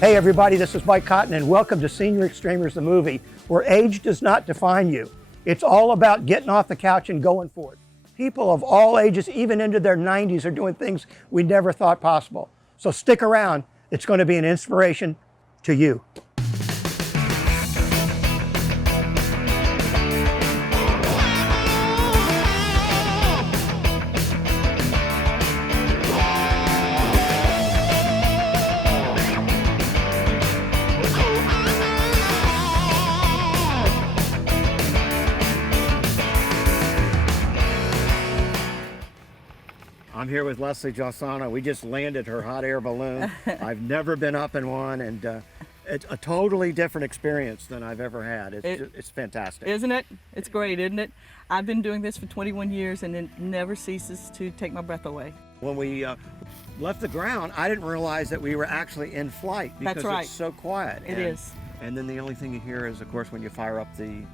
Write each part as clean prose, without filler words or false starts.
Hey everybody, this is Mike Cotton and welcome to Senior Extremers, the movie, where age does not define you. It's all about getting off the couch and going for it. People of all ages, even into their 90s, are doing things we never thought possible. So stick around, it's going to be an inspiration to you. I'm here with Leslie Josana. We just landed her hot air balloon. I've never been up in one, and it's a totally different experience than I've ever had. It's fantastic. Isn't it? It's great, isn't it? I've been doing this for 21 years, and it never ceases to take my breath away. When we left the ground, I didn't realize that we were actually in flight because That's right. It's so quiet. It is. And then the only thing you hear is, of course, when you fire up the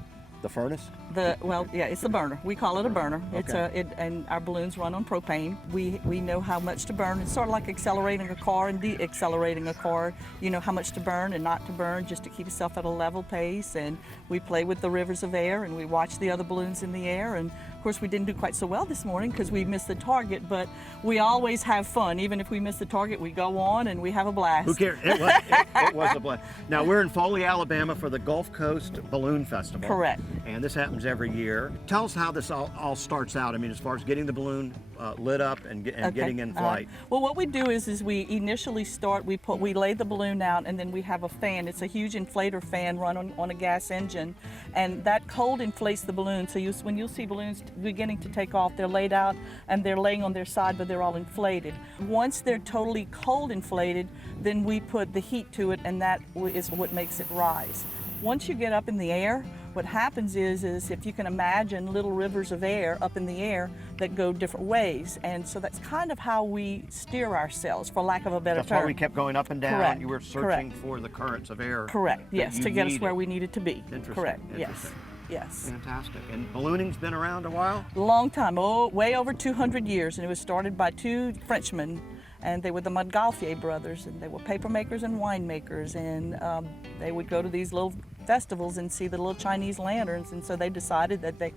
furnace? It's the burner. We call it a burner. Okay. And our balloons run on propane. We know how much to burn. It's sort of like accelerating a car and de-accelerating a car. You know how much to burn and not to burn, just to keep yourself at a level pace. And we play with the rivers of air, and we watch the other balloons in the air. And of course, we didn't do quite so well this morning because we missed the target, but we always have fun. Even if we miss the target, we go on and we have a blast. Who cares? It was a blast. Now, we're in Foley, Alabama for the Gulf Coast Balloon Festival. Correct. And this happens every year. Tell us how this all starts out. I mean, as far as getting the balloon lit up and getting in flight. Well, what we do is we initially start, we lay the balloon out, and then we have a fan. It's a huge inflator fan run on a gas engine, and that cold inflates the balloon. So when you'll see balloons beginning to take off, they're laid out and they're laying on their side, but they're all inflated. Once they're totally cold inflated, then we put the heat to it, and that is what makes it rise. Once you get up in the air, what happens is if you can imagine little rivers of air up in the air that go different ways. And so that's kind of how we steer ourselves, for lack of a better term. That's why we kept going up and down. Correct. You were searching for the currents of air. Correct, yes, to get us where we needed to be. Interesting. Correct, Interesting. yes. Fantastic. And ballooning's been around a while? Long time, way over 200 years, and it was started by two Frenchmen, and they were the Montgolfier brothers, and they were paper makers and winemakers, and they would go to these little festivals and see the little Chinese lanterns, and so they decided that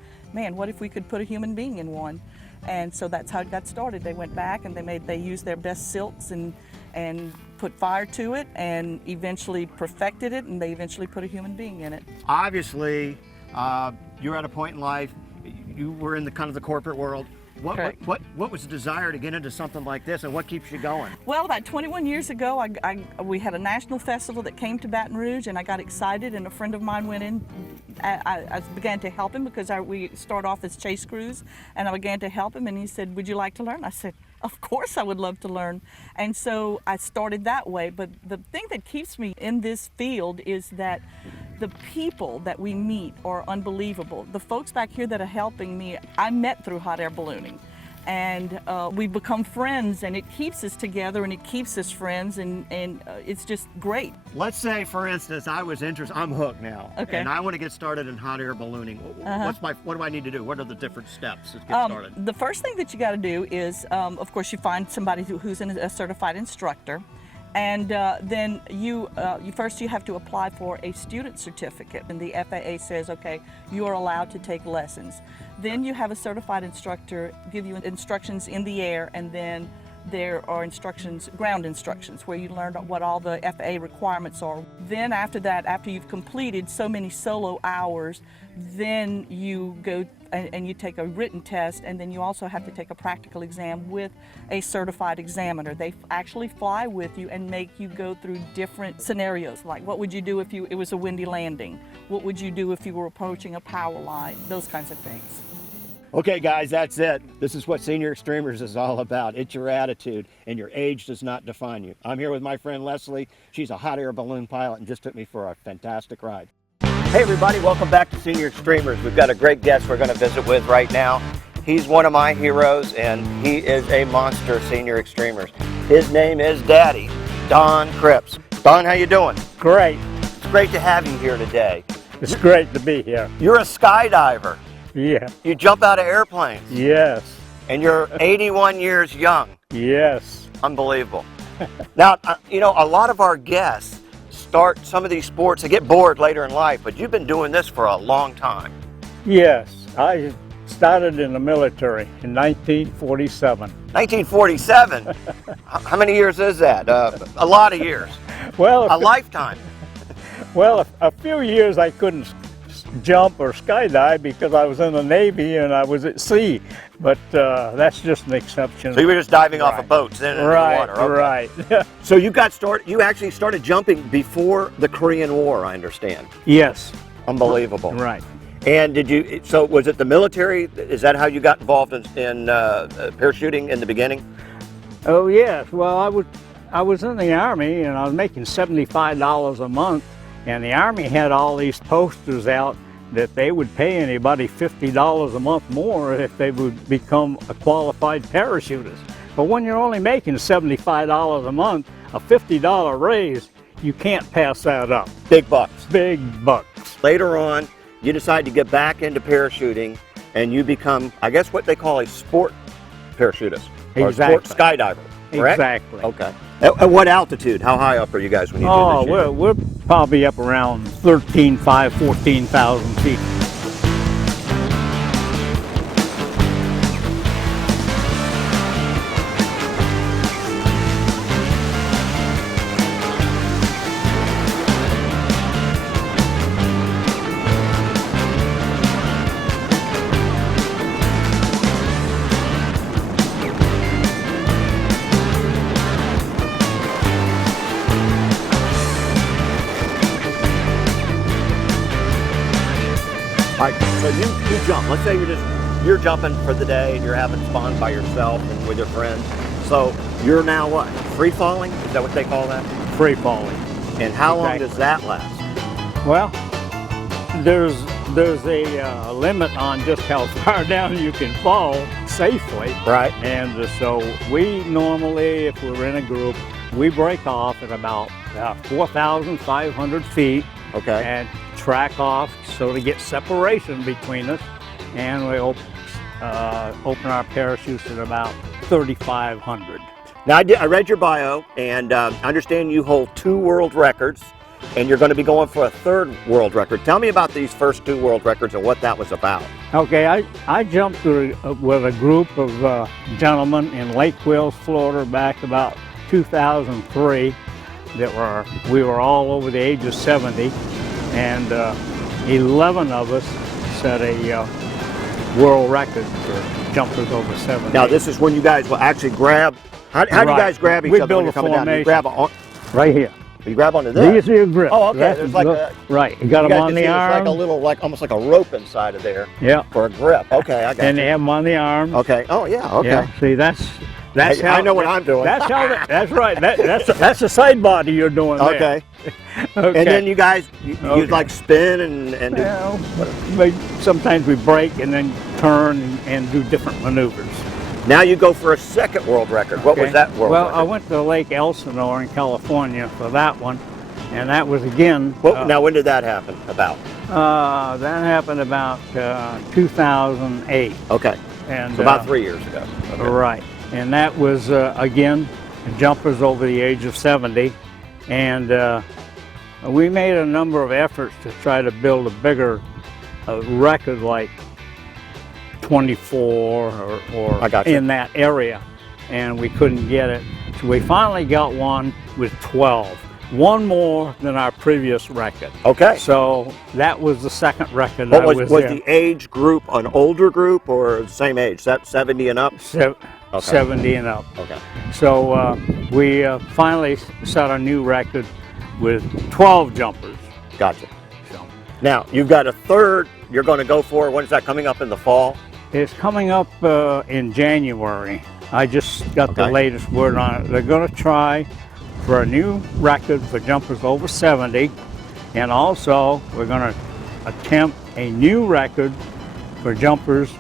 what if we could put a human being in one? And so that's how it got started. They went back and they used their best silks and put fire to it, and eventually perfected it, and they eventually put a human being in it. Obviously, you're at a point in life, you were in the kind of the corporate world. What was the desire to get into something like this, and what keeps you going? Well, about 21 years ago, we had a national festival that came to Baton Rouge, and I got excited, and a friend of mine went in. I began to help him because we start off as chase crews, and I began to help him, and he said, "Would you like to learn?" I said, "Of course I would love to learn." And so I started that way. But the thing that keeps me in this field is that the people that we meet are unbelievable. The folks back here that are helping me, I met through hot air ballooning. And we've become friends, and it keeps us together, and it keeps us friends, and it's just great. Let's say, for instance, I was interested, I'm hooked now, okay, and I want to get started in hot air ballooning. What do I need to do? What are the different steps to get started? The first thing that you got to do is, of course, you find somebody who's a certified instructor. And then you have to apply for a student certificate, and the FAA says, okay, you are allowed to take lessons. Then you have a certified instructor give you instructions in the air, and then there are ground instructions, where you learn what all the FAA requirements are. Then after that, after you've completed so many solo hours, then you go and you take a written test, and then you also have to take a practical exam with a certified examiner. They actually fly with you and make you go through different scenarios, like what would you do if it was a windy landing? What would you do if you were approaching a power line? Those kinds of things. Okay guys, that's it. This is what Senior Extremers is all about. It's your attitude, and your age does not define you. I'm here with my friend Leslie. She's a hot air balloon pilot and just took me for a fantastic ride. Hey everybody, welcome back to Senior Extremers. We've got a great guest we're going to visit with right now. He's one of my heroes, and he is a monster Senior Extremers. His name is Daddy, Don Cripps. Don, how you doing? Great. It's great to have you here today. It's great to be here. You're a skydiver. Yeah. You jump out of airplanes. Yes. And you're 81 years young. Yes. Unbelievable. Now, you know, a lot of our guests start some of these sports, they get bored later in life, but you've been doing this for a long time. Yes, I started in the military in 1947. 1947? How many years is that? A lot of years. Well, A lifetime. well, a few years I couldn't jump or skydive because I was in the Navy and I was at sea, but that's just an exception. So you were just diving off of boats then into the water. Okay. Right. So you actually started jumping before the Korean War, I understand. Yes. Unbelievable. Right. And so was it the military? Is that how you got involved in parachuting in the beginning? Oh yes. Well, I was in the Army and I was making $75 a month, and the Army had all these posters out that they would pay anybody $50 a month more if they would become a qualified parachutist. But when you're only making $75 a month, a $50 raise, you can't pass that up. Big bucks. Big bucks. Later on, you decide to get back into parachuting, and you become, I guess, what they call a sport parachutist. Or Exactly. a sport skydiver, correct? Exactly. Okay. At what altitude? How high up are you guys when you do this? We're probably up around 13,500, 14,000 feet. All right, so you jump. Let's say you're jumping for the day and you're having fun by yourself and with your friends. So you're now what? Free falling? Is that what they call that? Free falling. And how long Exactly. does that last? Well, there's a limit on just how far down you can fall safely. Right. And so we normally, if we're in a group, we break off at about 4,500 feet. Okay. And track off so to get separation between us, and we open our parachutes at about 3,500. Now I read your bio, and I understand you hold 2 world records, and you're going to be going for a 3rd world record. Tell me about these first 2 world records and what that was about. Okay, I jumped with a group of gentlemen in Lake Wales, Florida, back about 2003. We were all over the age of 70, and 11 of us set a world record for jumpers over 70. Now this is when you guys will actually grab. How do you guys grab each We other when build you're a coming down? You formation. grab Right here. you grab onto this. These are your grips. Oh, okay. That's There's like a, right. You got you them guys on can the see there's arm. like a little, almost like a rope inside of there. Yeah. For a grip. Okay, I got And you. they have them on the arm. Okay. Oh yeah. Okay. Yeah. See, that's Hey, how I know what I'm doing. That's how. That's right. That's a side body you're doing there. Okay. Okay. And then you guys, you Okay. like spin and do. Well, sometimes we break and then turn and do different maneuvers. Now you go for a 2nd world record. What was Okay. that world Well, record? I went to Lake Elsinore in California for that one, and that was again. Now when did that happen? About? That happened about 2008. Okay. And So about 3 years ago. Okay. Right, and that was again jumpers over the age of 70, and we made a number of efforts to try to build a bigger record like 24 or I got you. in that area, and we couldn't get it. So we finally got one with 12, one more than our previous record. Okay. So that was the 2nd record. What I was there. the age group an older group or the same age? 70 and up? Se- Okay. 70 and up. Okay. So we finally set a new record with 12 jumpers. Gotcha. So Now you've got a 3rd you're going to go for. When is that coming up in the fall? it's coming up in January. I just got the Okay. latest word on it. They're going to try for a new record for jumpers over 70, and also we're going to attempt a new record for jumpers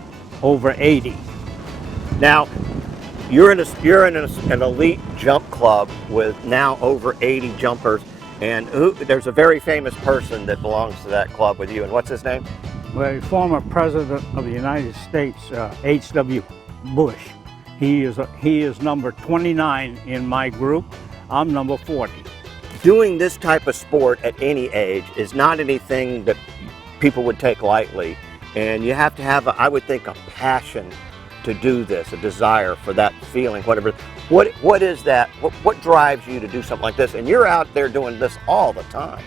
over 80. Now, you're in an elite jump club with now over 80 jumpers, and there's a very famous person that belongs to that club with you, and what's his name? Well, the former president of the United States, H.W. Bush, he is number 29 in my group. I'm number 40. doing this type of sport at any age is not anything that people would take lightly. And you have to have, I would think, a passion to do this, a desire for that feeling, whatever. What is that? What drives you to do something like this? And you're out there doing this all the time.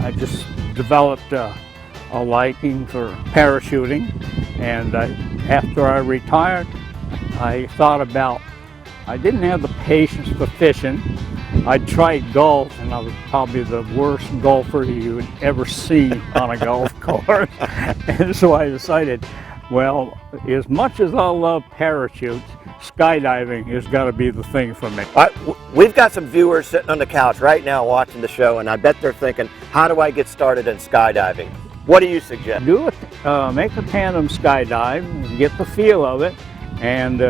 I just developed a liking for parachuting, and after I retired, I thought about, I didn't have the patience for fishing. I tried golf, and I was probably the worst golfer you would ever see on a golf course. And so I decided, well, as much as I love parachutes, skydiving has got to be the thing for me. We've got some viewers sitting on the couch right now watching the show, and I bet they're thinking, how do I get started in skydiving? What do you suggest? Do it, make a tandem skydive, get the feel of it, and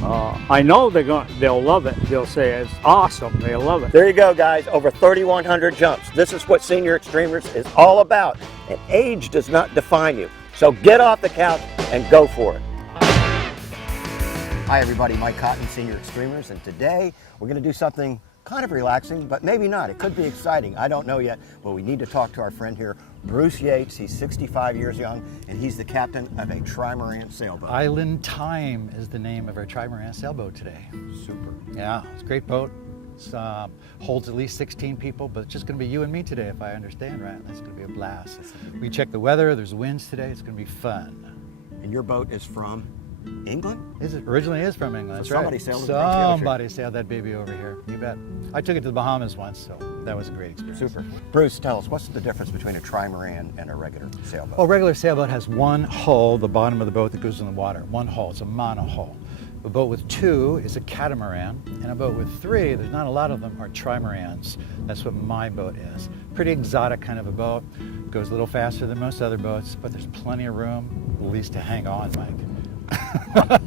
I know they'll love it. They'll say it's awesome. They'll love it. There you go, guys. Over 3,100 jumps. This is what Senior Extremers is all about. And age does not define you. So get off the couch and go for it. Hi, everybody. Mike Cotton, Senior Extremers, and today we're going to do something kind of relaxing, but maybe not. It could be exciting. I don't know yet, but we need to talk to our friend here, Bruce Yates. He's 65 years young, and he's the captain of a trimaran sailboat. Island Time is the name of our trimaran sailboat today. Super. Yeah, it's a great boat. It holds at least 16 people, but it's just going to be you and me today, if I understand right. That's going to be a blast. We checked the weather. There's winds today. It's going to be fun. And your boat is from England? It originally is from England. So That's somebody right. Somebody sailed that baby over here. You bet. I took it to the Bahamas once, so that was a great experience. Super. Bruce, tell us, what's the difference between a trimaran and a regular sailboat? Well, a regular sailboat has one hull, the bottom of the boat that goes in the water. One hull. It's a mono hull. A boat with two is a catamaran, and a boat with three, there's not a lot of them, are trimarans. That's what my boat is. Pretty exotic kind of a boat. Goes a little faster than most other boats, but there's plenty of room, at least to hang on, Mike.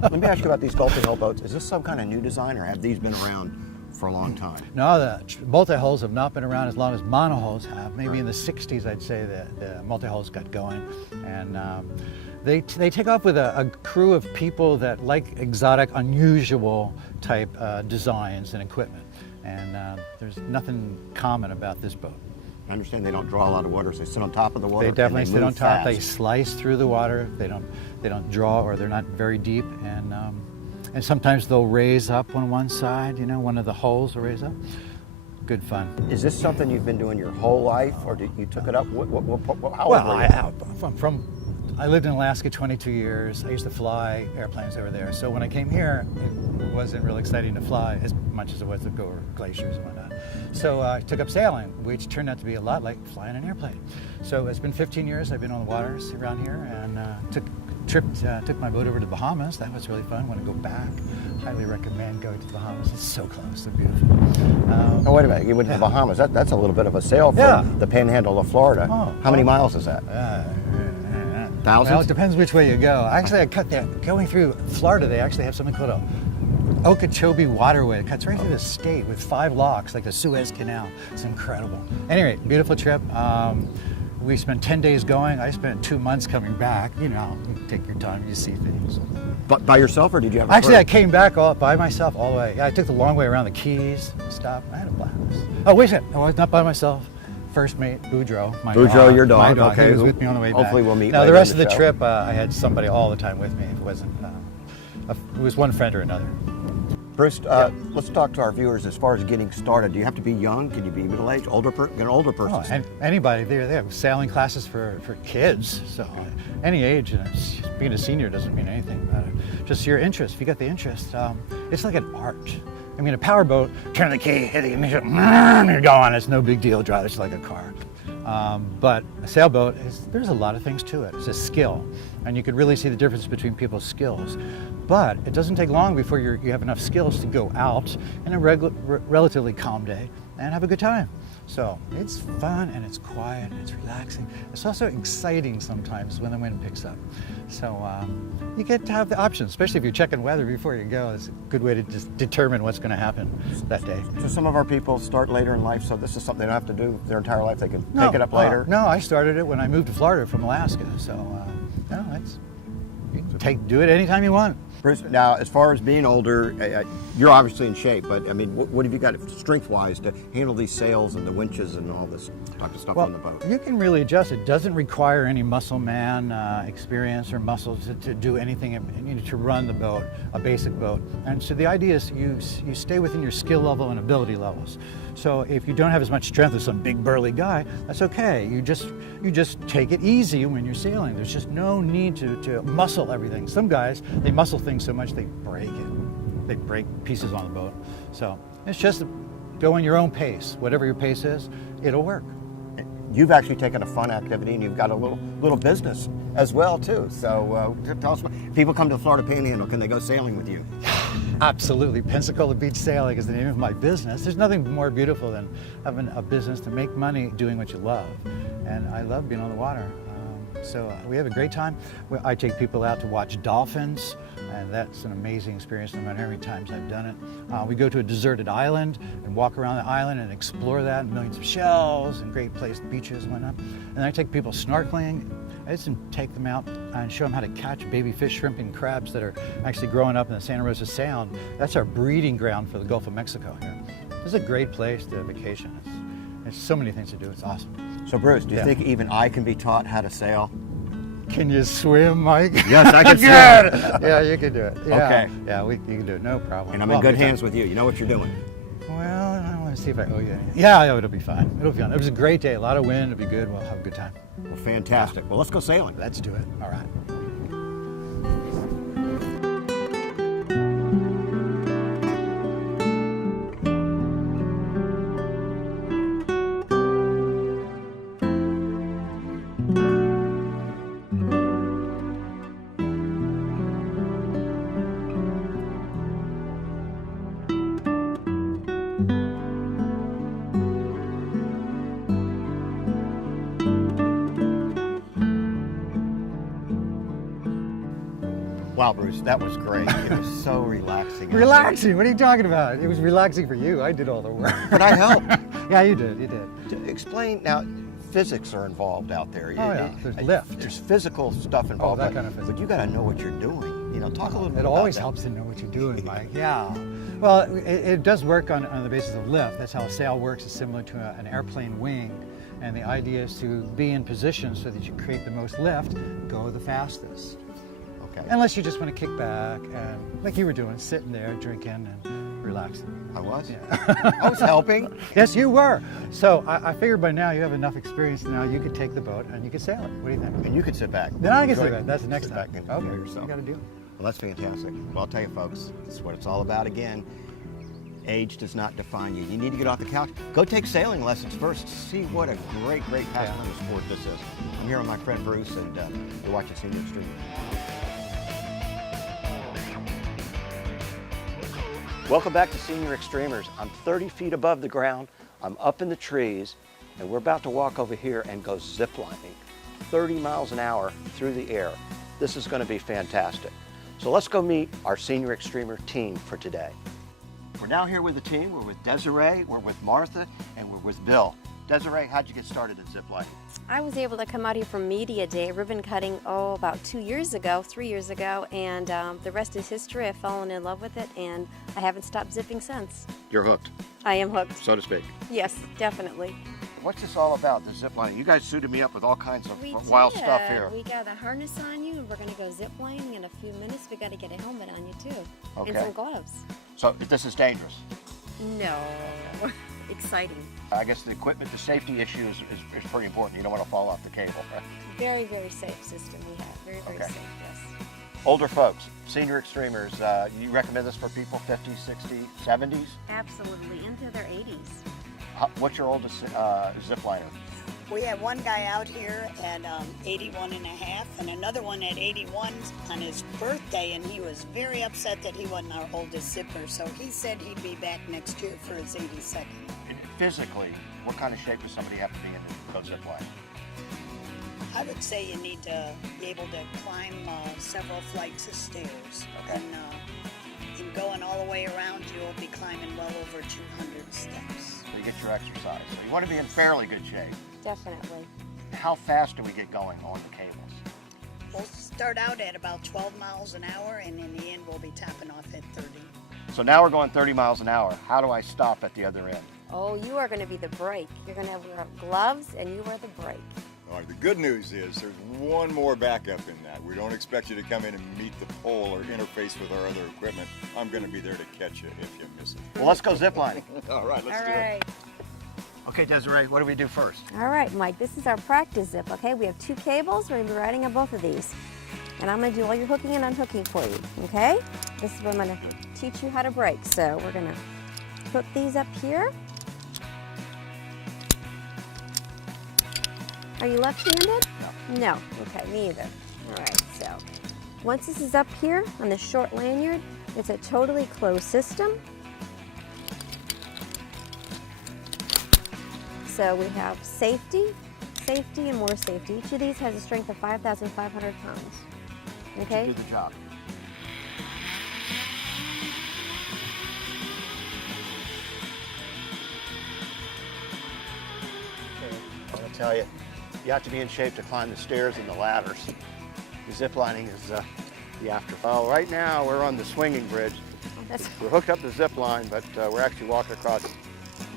Let me ask you about these multi-hull boats. Is this some kind of new design, or have these been around for a long time? No, the multi-hulls have not been around as long as monohulls have. Maybe in the 60s, I'd say that the multi-hulls got going. And they take off with a crew of people that like exotic, unusual type designs and equipment. And there's nothing common about this boat. I understand they don't draw a lot of water, so they sit on top of the water. They definitely sit on top. Fast. They slice through the water. They don't draw, or they're not very deep. And sometimes they'll raise up on one side. You know, one of the hulls will raise up. Good fun. Is this something you've been doing your whole life, or did you took it up? How Well, old were you? I lived in Alaska 22 years. I used to fly airplanes over there. So when I came here, it wasn't really exciting to fly as much as it was to go over glaciers and whatnot. So I took up sailing, which turned out to be a lot like flying an airplane. So it's been 15 years I've been on the waters around here, and took my boat over to the Bahamas. That was really fun. Want to go back? Highly recommend going to the Bahamas. It's so close. They're beautiful. Oh, wait a minute. You went to the Bahamas. That's a little bit of a sail from the panhandle of Florida. Oh, How many miles is that? Thousands? Well, it depends which way you go. Actually, I cut that. Going through Florida, they actually have something called a Okeechobee Waterway. It cuts right through the state with 5 locks, like the Suez Canal. It's incredible. Anyway, beautiful trip. We spent 10 days going. I spent 2 months coming back. You know, you take your time, you see things. But by yourself, or did you have a Actually, crew? I came back all by myself all the way. I took the long way around the Keys, stopped. I had a blast. Oh, wait a second. I was not by myself. First mate, Boudreaux, my dog. Boudreaux, your dog. My dog. Okay. He was with me on the way back. Hopefully we'll meet Now, later the rest in of the show. trip, I had somebody all the time with me. It wasn't, it was one friend or another. Bruce, let's talk to our viewers as far as getting started. Do you have to be young? Can you be middle-aged? An older person? Oh, and anybody, they have sailing classes for kids, so any age, and being a senior doesn't mean anything. Just your interest, if you got the interest, it's like an art. I mean, a powerboat, turn the key, hit the ignition, you're going, it's no big deal, drive, it's like a car. But a sailboat, there's a lot of things to it. It's a skill, and you can really see the difference between people's skills. But it doesn't take long before you have enough skills to go out in a relatively calm day and have a good time. So it's fun, and it's quiet, and it's relaxing. It's also exciting sometimes when the wind picks up. So you get to have the options, especially if you're checking weather before you go. It's a good way to just determine what's going to happen that day. So some of our people start later in life, so this is something they don't have to do their entire life. They can pick it up later. No, I started it when I moved to Florida from Alaska. So you can do it anytime you want. Bruce, now as far as being older, you're obviously in shape, but I mean, what have you got strength-wise to handle these sails and the winches and all this type of stuff on the boat? You can really adjust. It doesn't require any muscle man experience or muscles to do anything, to run the boat, a basic boat. And so the idea is you stay within your skill level and ability levels. So if you don't have as much strength as some big burly guy, that's okay. You just take it easy when you're sailing. There's just no need to muscle everything. Some guys, they muscle things so much they break it. They break pieces on the boat. So it's just go in your own pace. Whatever your pace is, it'll work. You've actually taken a fun activity and you've got a little business as well too. So tell us, people come to the Florida Panhandle, can they go sailing with you? Absolutely. Pensacola Beach Sailing is the name of my business. There's nothing more beautiful than having a business to make money doing what you love. And I love being on the water. So we have a great time. I take people out to watch dolphins, and that's an amazing experience no matter how many times I've done it. We go to a deserted island and walk around the island and explore that, millions of shells and great beaches and whatnot. And I take people snorkeling. I just take them out and show them how to catch baby fish, shrimp, and crabs that are actually growing up in the Santa Rosa Sound. That's our breeding ground for the Gulf of Mexico here. This is a great place to vacation. There's so many things to do. It's awesome. So Bruce, do you think even I can be taught how to sail? Can you swim, Mike? Yes, I can swim. Yeah, you can do it. Yeah. Okay. Yeah, you can do it, no problem. And I'm in good hands with you. You know what you're doing. Well, I want to see if I owe you anything. Yeah, it'll be fine. It'll be fun. It was a great day. A lot of wind. It'll be good. We'll have a good time. Well, fantastic. Well, let's go sailing. Let's do it. All right. Wow, Bruce, that was great. It was so relaxing. Relaxing? What are you talking about? It was relaxing for you. I did all the work. But I helped. Yeah, you did. You did. Explain now. Physics are involved out there. Oh, yeah. There's lift. There's physical stuff involved. Oh, that kind of physics. But you got to know what you're doing. You know, talk a little bit It about always that. helps to know what you're doing, Mike. Yeah. Well, it does work on the basis of lift. That's how a sail works. It's similar to an airplane wing. And the idea is to be in position so that you create the most lift, go the fastest. Okay. Unless you just want to kick back and, like you were doing, sitting there, drinking and relaxing. I was? Yeah. I was helping. Yes, you were. So I figured by now you have enough experience now you could take the boat and you could sail it. What do you think? And you could sit back. Then I can Enjoy sit it. back. That's the next Sit time. back and Okay, enjoy yourself. you got to do it. Well, that's fantastic. Well, I'll tell you, folks, this is what it's all about again. Age does not define you. You need to get off the couch. Go take sailing lessons first. See what a great pastime of sport this is. I'm here with my friend Bruce, and you're watching Senior Extreme. Welcome back to Senior Extremers. I'm 30 feet above the ground. I'm up in the trees, and we're about to walk over here and go ziplining 30 miles an hour through the air. This is going to be fantastic. So let's go meet our Senior Extremer team for today. We're now here with the team. We're with Desiree, we're with Martha, and we're with Bill. Desiree, how'd you get started in ziplining? I was able to come out here for Media Day, ribbon cutting, about 3 years ago, and the rest is history. I've fallen in love with it, and I haven't stopped zipping since. You're hooked, I am hooked. so to speak. Yes, definitely. What's this all about, the ziplining? You guys suited me up with all kinds of We wild did. stuff here. We got a harness on you, and we're going to go zip lining in a few minutes. We got to get a helmet on you too, and Okay. some gloves. So this is dangerous. No, exciting. I guess the equipment, the safety issue is pretty important. You don't want to fall off the cable, right? Very, very safe system we have. Very, very Okay. safe. Yes. Older folks, Senior Extremers, you recommend this for people 50s, 60s, 70s? Absolutely, into their 80s. What's your oldest zipliner? We have one guy out here at 81 and a half and another one at 81 on his birthday, and he was very upset that he wasn't our oldest zipper, so he said he'd be back next year for his 82nd. And physically, what kind of shape does somebody have to be in to go zipline? I would say you need to be able to climb several flights of stairs. Okay. And in going all the way around, you'll be climbing well over 200 steps. So you get your exercise. So you want to be in fairly good shape. Definitely. How fast do we get going on the cables? We'll start out at about 12 miles an hour, and in the end, we'll be topping off at 30. So now we're going 30 miles an hour. How do I stop at the other end? Oh, you are going to be the brake. You're going to wear gloves, and you are the brake. All right, the good news is there's one more backup in that. We don't expect you to come in and meet the pole or interface with our other equipment. I'm going to be there to catch you if you miss it. Well, let's go ziplining. All right, let's All do right. it. Okay, Desiree, what do we do first? All right, Mike, this is our practice zip, okay? We have 2 cables. We're going to be riding on both of these. And I'm going to do all your hooking and unhooking for you, okay? This is where I'm going to teach you how to brake. So we're going to hook these up here. Are you left-handed? No. Okay, me either. All right, so once this is up here on the short lanyard, it's a totally closed system. So we have safety, safety, and more safety. Each of these has a strength of 5,500 pounds. Okay? Do the job. I'm going to tell you, you have to be in shape to climb the stairs and the ladders. The zip lining is the after. Well, right now we're on the swinging bridge. We're hooked up the zip line, but we're actually walking across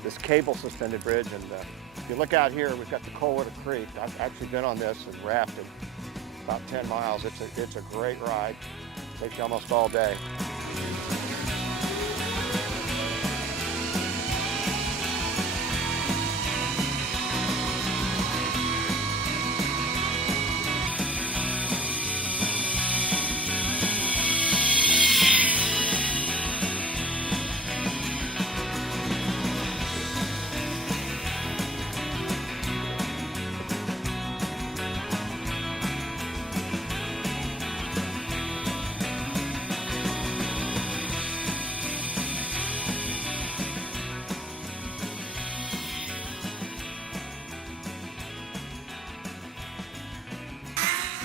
this cable suspended bridge. And if you look out here, we've got the Colwood Creek. I've actually been on this and rafted about 10 miles. It's a great ride. Takes you almost all day.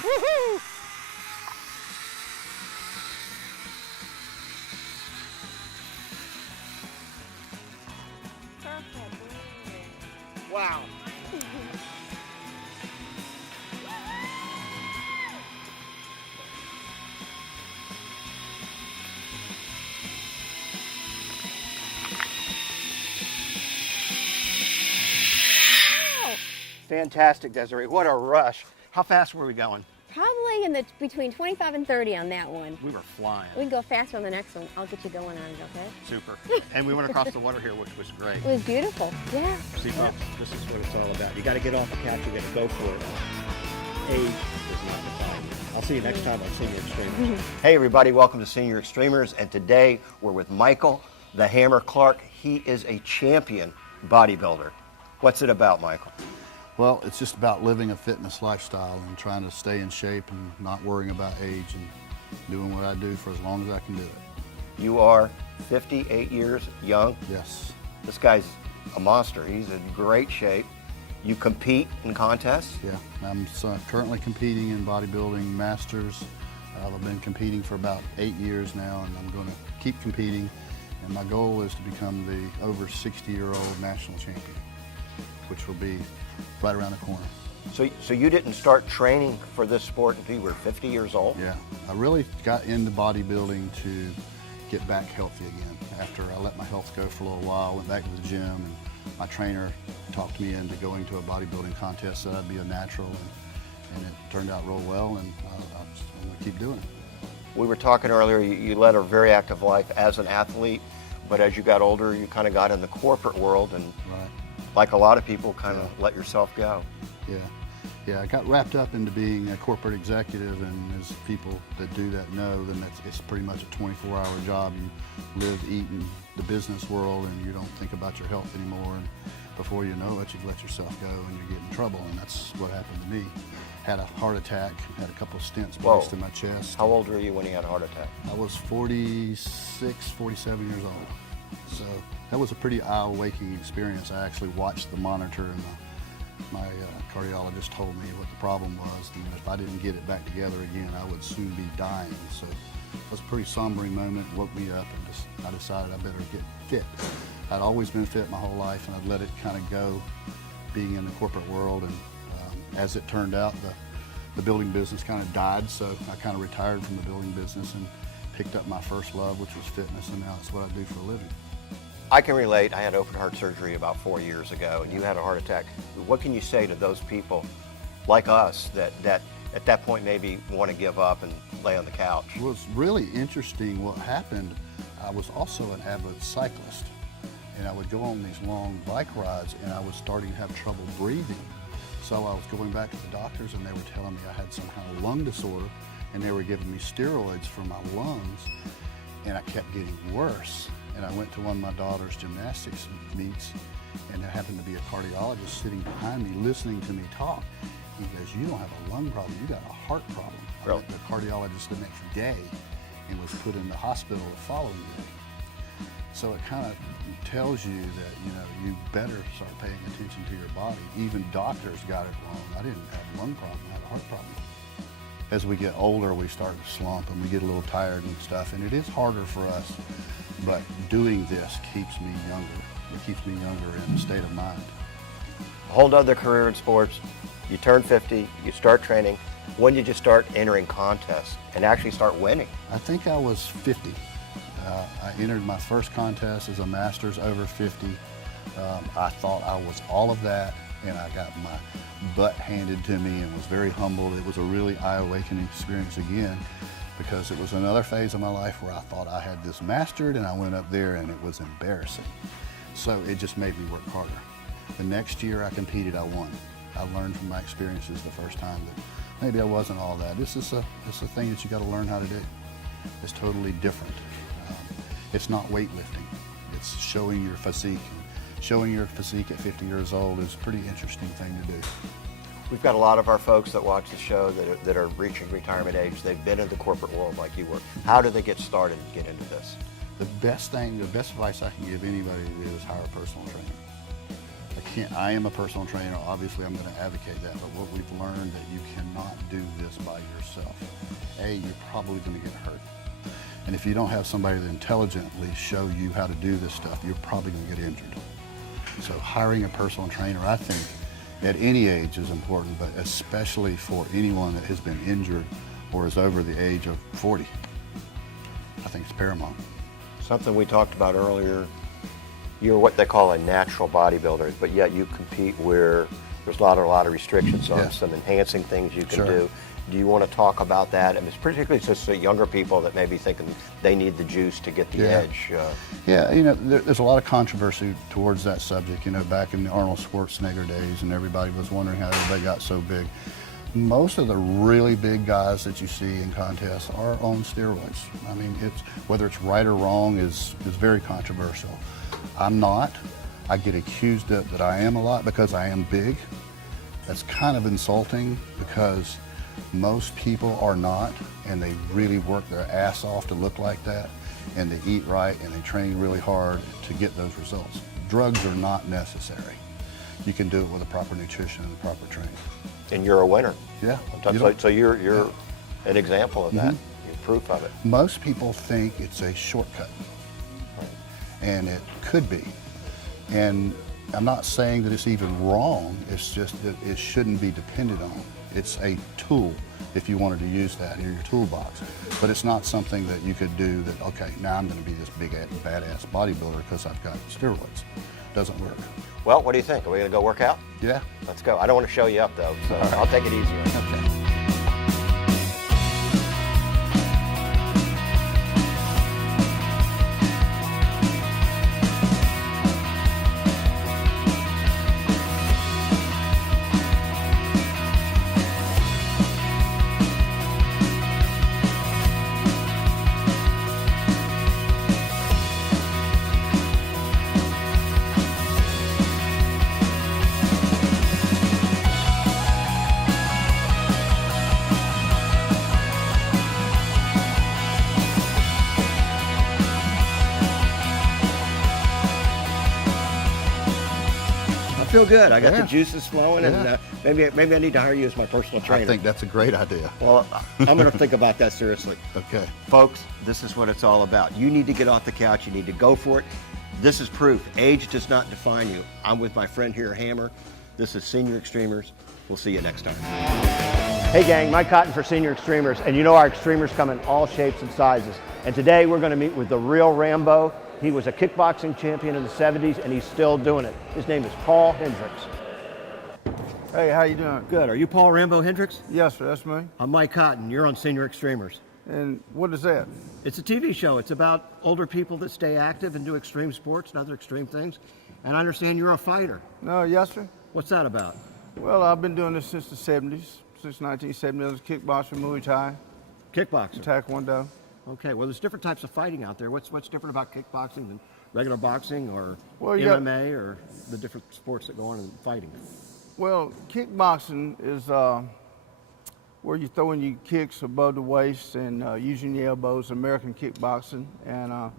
Woohoo! Wow. Fantastic, Desiree. What a rush. How fast were we going? Probably in the between 25 and 30 on that one. We were flying. We can go faster on the next one. I'll get you going on it, okay? Super. And we went across the water here, which was great. It was beautiful. Yeah. See, folks, this is what it's all about. You got to get off the couch. You got to go for it. Age does not define you. I'll see you next time on Senior Extremers. Hey, everybody. Welcome to Senior Extremers. And today we're with Michael, the Hammer Clark. He is a champion bodybuilder. What's it about, Michael? Well, it's just about living a fitness lifestyle and trying to stay in shape and not worrying about age and doing what I do for as long as I can do it. You are 58 years young. Yes. This guy's a monster. He's in great shape. You compete in contests? Yeah, I'm currently competing in bodybuilding masters. I've been competing for about 8 years now, and I'm going to keep competing. And my goal is to become the over 60-year-old national champion, which will be right around the corner. So you didn't start training for this sport until you were 50 years old? Yeah, I really got into bodybuilding to get back healthy again. After I let my health go for a little while, I went back to the gym, and my trainer talked me into going to a bodybuilding contest, said I'd be a natural, and it turned out real well, and I'm going to keep doing it. We were talking earlier, you led a very active life as an athlete, but as you got older, you kind of got in the corporate world, and Right. like a lot of people, kind of let yourself go. Yeah, I got wrapped up into being a corporate executive, and as people that do that know, then it's pretty much a 24-hour job. You live, eat in the business world, and you don't think about your health anymore. And before you know it, you've let yourself go, and you get in trouble. And that's what happened to me. Had a heart attack, had a couple of stents placed in my chest. How old were you when you had a heart attack? I was 46, 47 years old. So that was a pretty eye-awakening experience. I actually watched the monitor, and my cardiologist told me what the problem was, and if I didn't get it back together again, I would soon be dying. So it was a pretty sombering moment, woke me up, and I decided I better get fit. I'd always been fit my whole life, and I'd let it kind of go being in the corporate world, and as it turned out, the building business kind of died, so I kind of retired from the building business and picked up my first love, which was fitness, and now it's what I do for a living. I can relate. I had open heart surgery about 4 years ago, and you had a heart attack. What can you say to those people like us that at that point maybe want to give up and lay on the couch? It was really interesting what happened. I was also an avid cyclist, and I would go on these long bike rides, and I was starting to have trouble breathing. So I was going back to the doctors, and they were telling me I had some kind of lung disorder, and they were giving me steroids for my lungs, and I kept getting worse. And I went to one of my daughter's gymnastics meets, and there happened to be a cardiologist sitting behind me listening to me talk. He goes, "You don't have a lung problem, you got a heart problem." I went to the cardiologist the next day and was put in the hospital the following day. So it kind of tells you that, you know, you better start paying attention to your body. Even doctors got it wrong. I didn't have a lung problem, I had a heart problem. As we get older, we start to slump and we get a little tired and stuff, and it is harder for us. But doing this keeps me younger. It keeps me younger in a state of mind. A whole other career in sports. You turn 50, you start training. When did you start entering contests and actually start winning? I think I was 50. I entered my first contest as a Masters over 50. I thought I was all of that, and I got my butt handed to me and was very humbled. It was a really eye-awakening experience again, because it was another phase of my life where I thought I had this mastered, and I went up there and it was embarrassing. So it just made me work harder. The next year I competed, I won. I learned from my experiences the first time that maybe I wasn't all that. This is a thing that you got to learn how to do. It's totally different. It's not weightlifting. It's showing your physique. And showing your physique at 50 years old is a pretty interesting thing to do. We've got a lot of our folks that watch the show that are reaching retirement age. They've been in the corporate world like you were. How do they get started and get into this? The best advice I can give anybody to do is hire a personal trainer. I am a personal trainer. Obviously, I'm going to advocate that. But what we've learned that you cannot do this by yourself. You're probably going to get hurt. And if you don't have somebody that intelligently show you how to do this stuff, you're probably going to get injured. So hiring a personal trainer, I think, at any age is important, but especially for anyone that has been injured or is over the age of 40. I think it's paramount. Something we talked about earlier, you're what they call a natural bodybuilder, but yet you compete where there's a lot of restrictions on some enhancing things you can do. Do you want to talk about that? And it's particularly just the younger people that may be thinking they need the juice to get the edge. Yeah, you know, there's a lot of controversy towards that subject. You know, back in the Arnold Schwarzenegger days, and everybody was wondering how everybody got so big. Most of the really big guys that you see in contests are on steroids. I mean, whether it's right or wrong is very controversial. I'm not. I get accused that I am a lot because I am big. That's kind of insulting because most people are not, and they really work their ass off to look like that, and they eat right and they train really hard to get those results. Drugs are not necessary. You can do it with the proper nutrition and the proper training. And you're a winner. Yeah. So you're an example of that. You're proof of it. Most people think it's a shortcut, and it could be. And I'm not saying that it's even wrong, it's just that it shouldn't be depended on. It's a tool if you wanted to use that in your toolbox. But it's not something that you could do that, okay, now I'm going to be this big badass bodybuilder because I've got steroids. Doesn't work. Well, what do you think? Are we going to go work out? Yeah. Let's go. I don't want to show you up though, so I'll take it easy. Okay. I feel good. I got the juices flowing, and maybe I need to hire you as my personal trainer. I think that's a great idea. Well, I'm going to think about that seriously. Okay. Folks, this is what it's all about. You need to get off the couch. You need to go for it. This is proof. Age does not define you. I'm with my friend here, Hammer. This is Senior Extremers. We'll see you next time. Hey gang, Mike Cotton for Senior Extremers, and you know our Extremers come in all shapes and sizes. And today we're going to meet with the real Rambo. He was a kickboxing champion in the 70s and he's still doing it. His name is Paul Hendricks. Hey, how you doing? Good. Are you Paul Rambo Hendricks? Yes, sir, that's me. I'm Mike Cotton. You're on Senior Extremers. And what is that? It's a TV show. It's about older people that stay active and do extreme sports and other extreme things. And I understand you're a fighter. No, yes, sir. What's that about? Well, I've been doing this since the 70s. Since 1970, I was a kickboxer, Muay Thai, Kickboxer. Taekwondo. Okay, well there's different types of fighting out there. What's different about kickboxing than regular boxing or Well, you got- MMA or the different sports that go on in fighting? Well, kickboxing is where you throw in your kicks above the waist and using your elbows, American kickboxing. And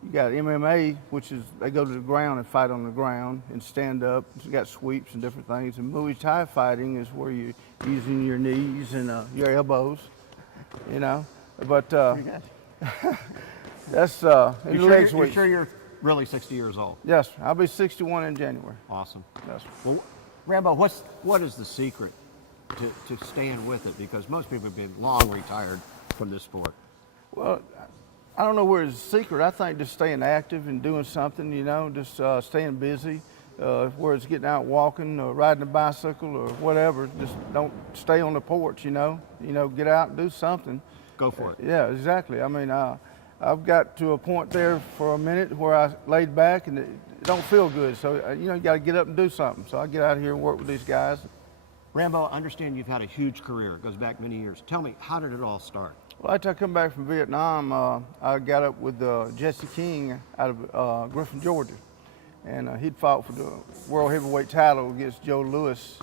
you got MMA, which is they go to the ground and fight on the ground and stand up. You got sweeps and different things. And Muay Thai fighting is where you're using your knees and your elbows, you know. But that's You're sure you're really 60 years old? Yes, I'll be 61 in January. Awesome. Yes. Well, Rambo, what is the secret to staying with it? Because most people have been long retired from this sport. Well, I don't know where it's a secret. I think just staying active and doing something, you know, just staying busy, where it's getting out walking or riding a bicycle or whatever. Just don't stay on the porch, you know. Get out and do something. Go for it. Yeah, exactly. I mean, I've got to a point there for a minute where I laid back and it don't feel good. So, you got to get up and do something. So I get out here and work with these guys. Rambo, I understand you've had a huge career. It goes back many years. Tell me, how did it all start? Well, after I come back from Vietnam, I got up with Jesse King out of Griffin, Georgia. And he'd fought for the World Heavyweight title against Joe Louis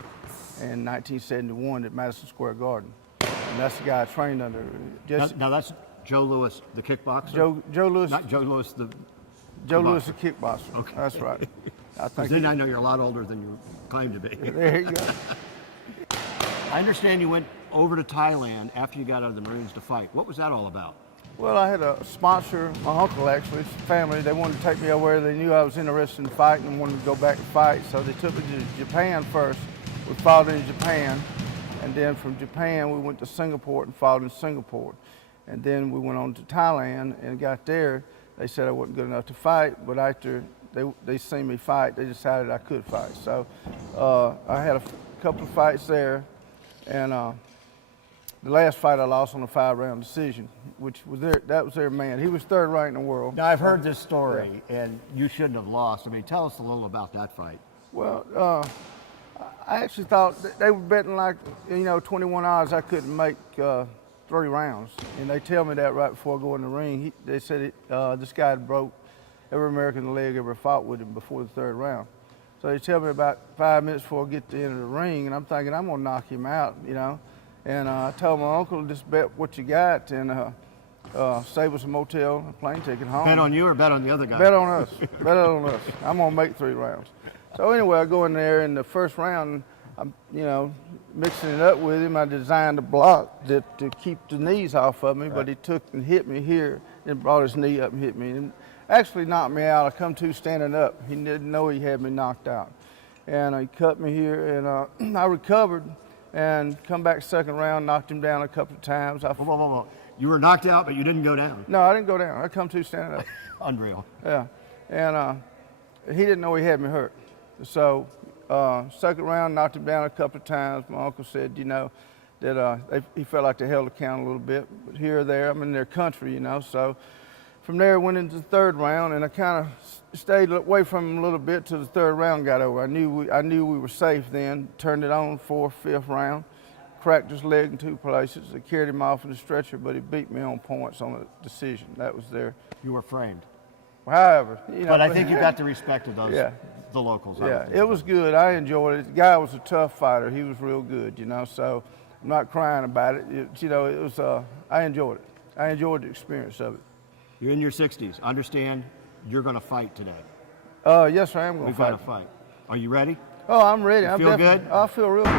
in 1971 at Madison Square Garden. And that's the guy I trained under. Jesse. Now that's Joe Louis, the kickboxer? Joe Louis. Not Joe Louis, the Joe boxer. Louis, the kickboxer. Okay. That's right. Because then I know you're a lot older than you claim to be. There you go. I understand you went over to Thailand after you got out of the Marines to fight. What was that all about? Well, I had a sponsor, my uncle actually, his family. They wanted to take me over there. They knew I was interested in fighting and wanted to go back and fight. So they took me to Japan first. We fought in Japan. And then from Japan, we went to Singapore and fought in Singapore. And then we went on to Thailand and got there. They said I wasn't good enough to fight, but after they seen me fight, they decided I could fight. So I had a couple of fights there. And the last fight I lost on a 5-round decision, which was that was their man. He was third ranked in the world. Now, I've heard this story, and you shouldn't have lost. I mean, tell us a little about that fight. Well, I actually thought they were betting like, 21 odds I couldn't make 3 rounds. And they tell me that right before I go in the ring. They said this guy had broke every American leg ever fought with him before the 3rd round. So they tell me about 5 minutes before I get to the end of the ring, and I'm thinking I'm gonna knock him out, And I told my uncle, just bet what you got and save us a motel, a plane ticket home. Bet on you or bet on the other guy? Bet on us. Bet on us. I'm gonna make 3 rounds. So anyway, I go in there in the first round. I'm, mixing it up with him. I designed a block to keep the knees off of me, but he took and hit me here and brought his knee up and hit me. And actually knocked me out. I come to standing up. He didn't know he had me knocked out. And he cut me here, and I recovered and come back 2nd round, knocked him down a couple of times. Whoa. You were knocked out, but you didn't go down. No, I didn't go down. I come to standing up. Unreal. Yeah. And he didn't know he had me hurt. So 2nd round, knocked him down a couple of times. My uncle said, that he felt like they held the count a little bit. But here or there, I'm in their country, So from there, went into the 3rd round, and I kind of stayed away from him a little bit till the 3rd round got over. I knew we were safe then. Turned it on 4th, 5th round. Cracked his leg in 2 places. I carried him off in the stretcher, but he beat me on points on the decision. That was there. You were framed. However, But I think you got the respect of those, the locals. Yeah, it was good. I enjoyed it. The guy was a tough fighter. He was real good, So I'm not crying about it. It was. I enjoyed it. I enjoyed the experience of it. You're in your 60s. Understand you're going to fight today. Yes, sir, I am going to fight. We've got to fight. Are you ready? Oh, I'm ready. You feel good? I feel real good.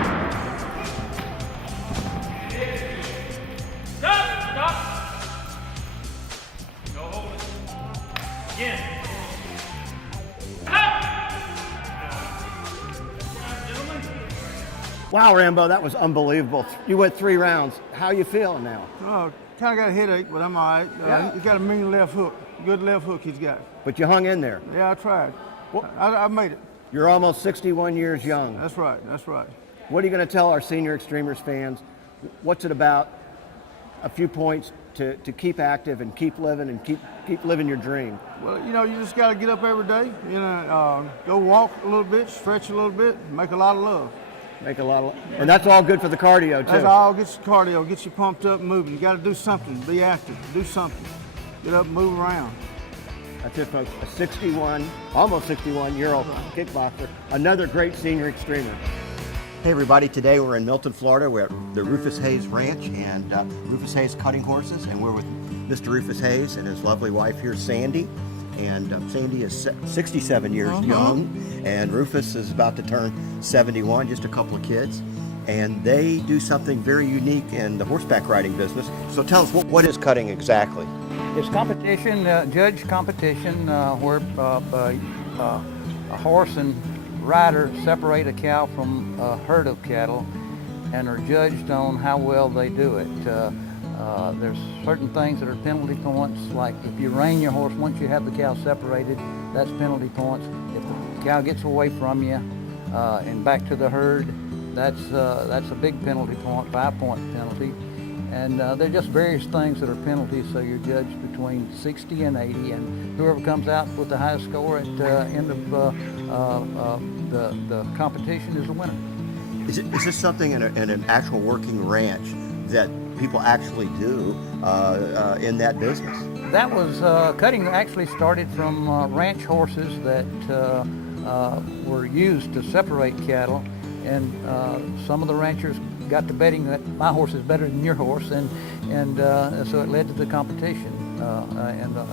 Stop! No holding. Again. Up! Gentlemen. Wow, Rambo, that was unbelievable. You went 3 rounds. How you feeling now? Oh, kind of got a headache, but I'm all right. Yeah. He's got a mean left hook. Good left hook he's got. But you hung in there. Yeah, I tried. I made it. You're almost 61 years young. That's right. That's right. What are you going to tell our Senior Extremers fans? What's it about? A few points to keep active and keep living and keep living your dream. Well, you know, you just got to get up every day. You know, go walk a little bit, stretch a little bit, make a lot of love. Make a lot of, and that's all good for the cardio too. That's all. Gets your cardio, gets you pumped up, moving. You got to do something. Be active. Do something. Get up, and move around. That's it, folks. A 61, almost 61-year-old kickboxer. Another great Senior Extremer. Hey everybody, today we're in Milton, Florida. We're at the Rufus Hayes Ranch and Rufus Hayes Cutting Horses, and we're with Mr. Rufus Hayes and his lovely wife here, Sandy. And Sandy is 67 years young, and Rufus is about to turn 71, just a couple of kids. And they do something very unique in the horseback riding business. So tell us, what is cutting exactly? It's competition, judge competition, where a horse and rider separate a cow from a herd of cattle and are judged on how well they do it. There's certain things that are penalty points, like if you rein your horse once you have the cow separated, that's penalty points. If the cow gets away from you and back to the herd, that's a big penalty point, 5-point penalty. And they're just various things that are penalties, so you're judged between 60 and 80, and whoever comes out with the highest score at the end of the competition is the winner. Is this something in an actual working ranch that people actually do in that business? That was, cutting actually started from ranch horses that were used to separate cattle, and some of the ranchers got to betting that my horse is better than your horse, and so it led to the competition and the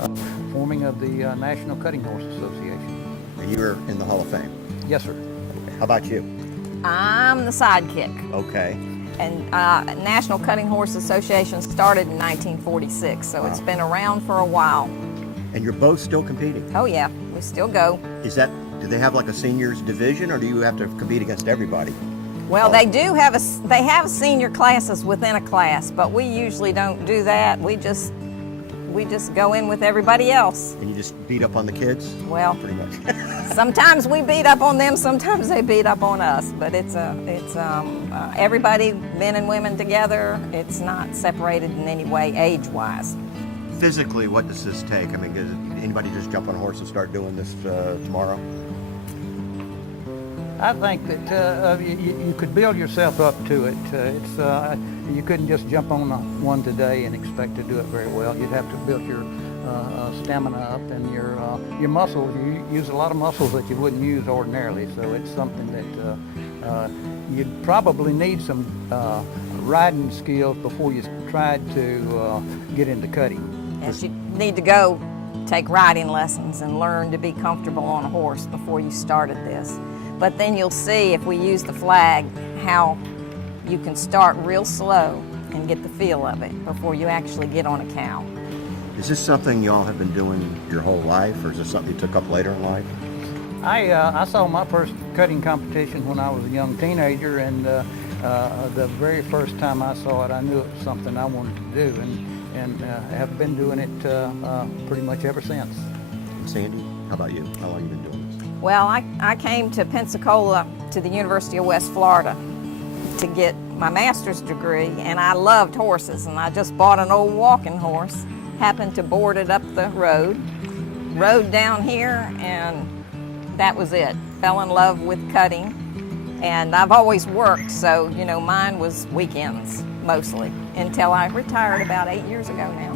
forming of the National Cutting Horse Association. And you were in the Hall of Fame? Yes, sir. How about you? I'm the sidekick. Okay. And National Cutting Horse Association started in 1946, so it's been around for a while. And you're both still competing? Oh yeah, we still go. Do they have like a seniors division, or do you have to compete against everybody? Well, they do have they have senior classes within a class, but we usually don't do that. We just go in with everybody else. And you just beat up on the kids? Well, pretty much. Sometimes we beat up on them, sometimes they beat up on us, but it's everybody, men and women together. It's not separated in any way age-wise. Physically, what does this take? I mean, does anybody just jump on a horse and start doing this tomorrow? I think that you could build yourself up to it. You couldn't just jump on one today and expect to do it very well. You'd have to build your stamina up and your muscles. You use a lot of muscles that you wouldn't use ordinarily, so it's something that you'd probably need some riding skills before you tried to get into cutting. Yes, you need to go take riding lessons and learn to be comfortable on a horse before you started this. But then you'll see, if we use the flag, how you can start real slow and get the feel of it before you actually get on a cow. Is this something y'all have been doing your whole life, or is this something you took up later in life? I saw my first cutting competition when I was a young teenager, and the very first time I saw it, I knew it was something I wanted to do, and have been doing it pretty much ever since. Sandy, how about you? How long have you been doing this? Well, I came to Pensacola to the University of West Florida to get my master's degree, and I loved horses, and I just bought an old walking horse, happened to board it up the road, rode down here, and that was it. Fell in love with cutting, and I've always worked, so you know, mine was weekends mostly, until I retired about 8 years ago now.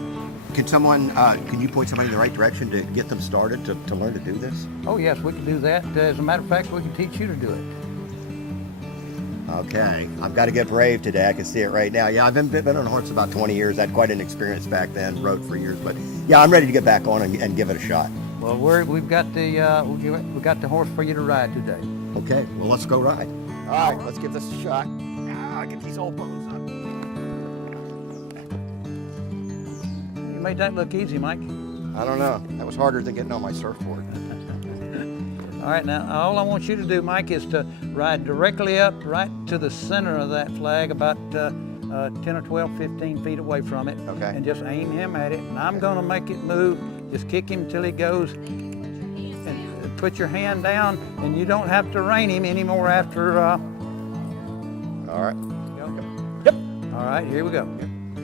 Can you point somebody in the right direction to get them started to learn to do this? Oh yes, we can do that. As a matter of fact, we can teach you to do it. Okay, I've got to get brave today. I can see it right now. Yeah, I've been on a horse about 20 years. I had quite an experience back then, rode for years, but yeah, I'm ready to get back on and give it a shot. Well, we've got the horse for you to ride today. Okay, well, let's go ride. All right, let's give this a shot. Get these old bones up. You made that look easy, Mike. I don't know. That was harder than getting on my surfboard. All right, now all I want you to do, Mike, is to ride directly up right to the center of that flag, about 10 or 12, 15 feet away from it. Okay. And just aim him at it. And I'm gonna make it move. Just kick him till he goes. And put your hand down, and you don't have to rein him anymore after. All right. Yep. All right, here we go.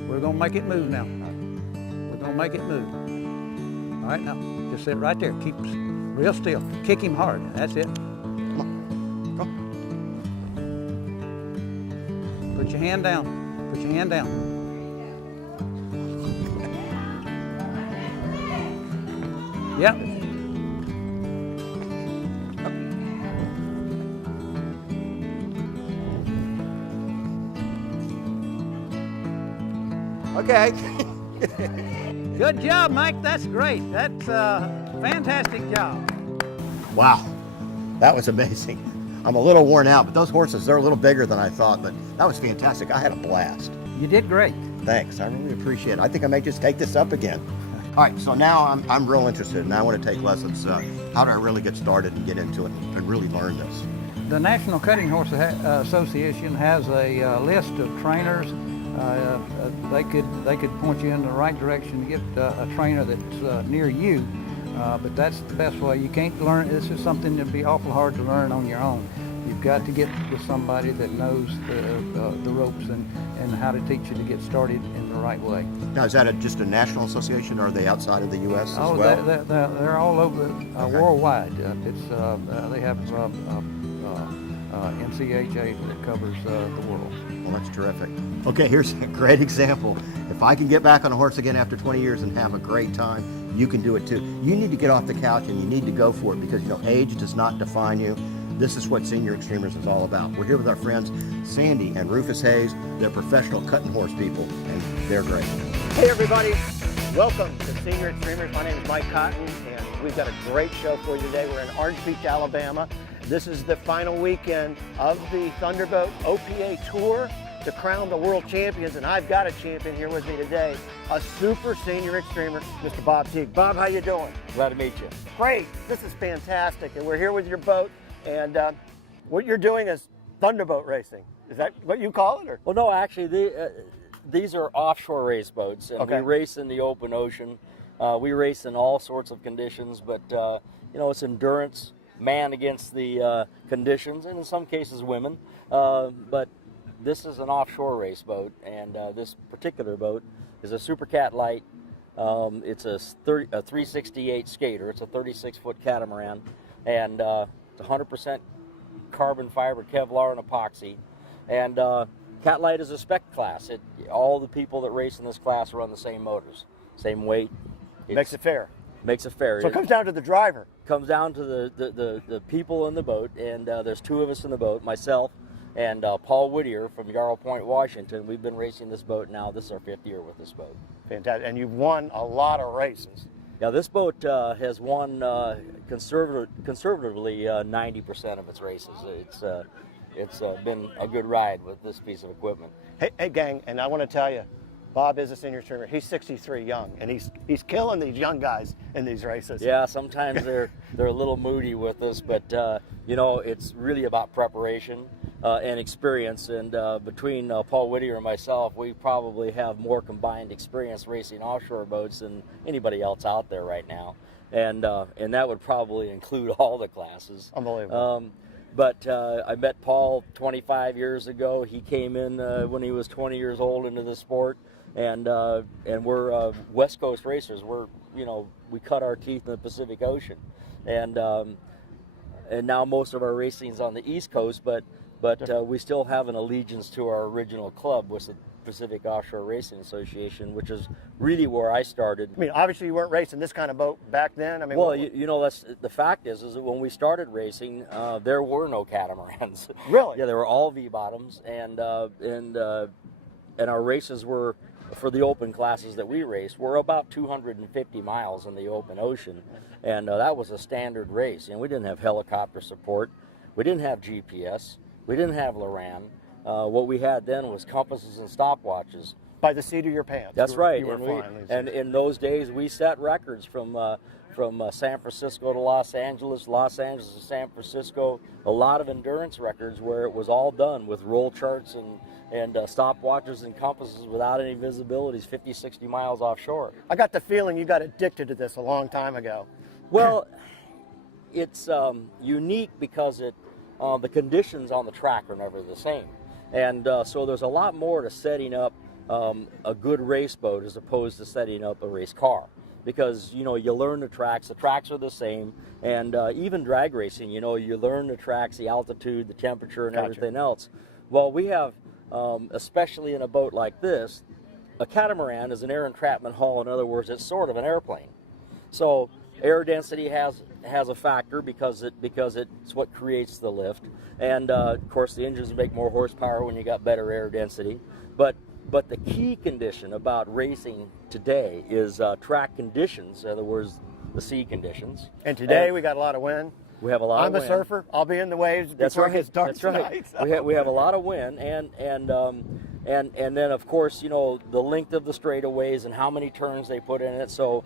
We're gonna make it move now. We're gonna make it move. All right, now, just sit right there. Keep real still. Kick him hard. That's it. Come on. Go. Put your hand down. Put your hand down. Yep. Okay. Good job, Mike. That's great. That's a fantastic job. Wow, that was amazing. I'm a little worn out, but those horses, they're a little bigger than I thought, but that was fantastic. I had a blast. You did great. Thanks, I really appreciate it. I think I may just take this up again. All right, so now I'm real interested, and I want to take lessons. How do I really get started and get into it and really learn this? The National Cutting Horse Association has a list of trainers. They could point you in the right direction to get a trainer that's near you, but that's the best way. You can't learn. This is something that'd be awful hard to learn on your own. You've got to get with somebody that knows the ropes and how to teach you to get started in the right way. Now, is that just a national association, or are they outside of the U.S. as well? They're all over, worldwide. They have NCHA that covers the world. Well, that's terrific. Okay, here's a great example. If I can get back on a horse again after 20 years and have a great time, you can do it too. You need to get off the couch and you need to go for it, because age does not define you. This is what Senior Extremers is all about. We're here with our friends Sandy and Rufus Hayes. They're professional cutting horse people, and they're great. Hey everybody, welcome to Senior Extremers. My name is Mike Cotton, and we've got a great show for you today. We're in Orange Beach, Alabama. This is the final weekend of the Thunderboat OPA Tour to crown the world champions, and I've got a champion here with me today, a super senior extremer, Mr. Bob Teague. Bob, how you doing? Glad to meet you. Great, this is fantastic, and we're here with your boat, and what you're doing is Thunderboat racing. Is that what you call it? Or? Well, no, actually, these are offshore race boats, and we race in the open ocean. We race in all sorts of conditions, but it's endurance, man against the conditions, and in some cases women. But this is an offshore race boat, and this particular boat is a Super Cat Light. It's a 368 skater. It's a 36-foot catamaran, and it's 100% carbon fiber, Kevlar, and epoxy. And Cat Light is a spec class. All the people that race in this class run the same motors, same weight. Makes it fair. Makes it fair. So it comes down to the driver. Comes down to the people in the boat, and there's two of us in the boat, myself and Paul Whittier from Yarrow Point, Washington. We've been racing this boat now. This is our 5th year with this boat. Fantastic. And you've won a lot of races. Yeah, this boat has won conservatively 90% of its races. It's been a good ride with this piece of equipment. Hey gang, and I want to tell you, Bob is a senior extremer. He's 63 young, and he's killing these young guys in these races. Yeah, sometimes they're a little moody with us, but it's really about preparation and experience. And between Paul Whittier and myself, we probably have more combined experience racing offshore boats than anybody else out there right now. And that would probably include all the classes. Unbelievable. But I met Paul 25 years ago. He came in when he was 20 years old into the sport. And we're West Coast racers. We cut our teeth in the Pacific Ocean, and now most of our racing's on the East Coast. But we still have an allegiance to our original club, which is the Pacific Offshore Racing Association, which is really where I started. I mean, obviously you weren't racing this kind of boat back then. I mean, well, that's the fact is that when we started racing, there were no catamarans. Really? Yeah, they were all V-bottoms, and our races were, for the open classes that we raced, were about 250 miles in the open ocean, and that was a standard race. And we didn't have helicopter support, we didn't have GPS, we didn't have Loran. What we had then was compasses and stopwatches. By the seat of your pants. That's right. You were flying. And in those days, we set records from from San Francisco to Los Angeles to San Francisco. A lot of endurance records where it was all done with roll charts and stopwatches and compasses without any visibilities, 50, 60 miles offshore. I got the feeling you got addicted to this a long time ago. Well, it's unique because the conditions on the track are never the same. And so there's a lot more to setting up a good race boat as opposed to setting up a race car. Because, you know, you learn the tracks are the same, and even drag racing, you know, you learn the tracks, the altitude, the temperature, and everything else. Well, we have, especially in a boat like this, a catamaran is an air entrapment hull. In other words, it's sort of an airplane. So air density has a factor because it's what creates the lift, and of course the engines make more horsepower when you got better air density. But the key condition about racing today is track conditions, in other words, the sea conditions. And today we got a lot of wind. We have a lot of wind. I'm a surfer. I'll be in the waves before it gets dark tonight. So. We have a lot of wind, and then of course, you know, the length of the straightaways and how many turns they put in it. So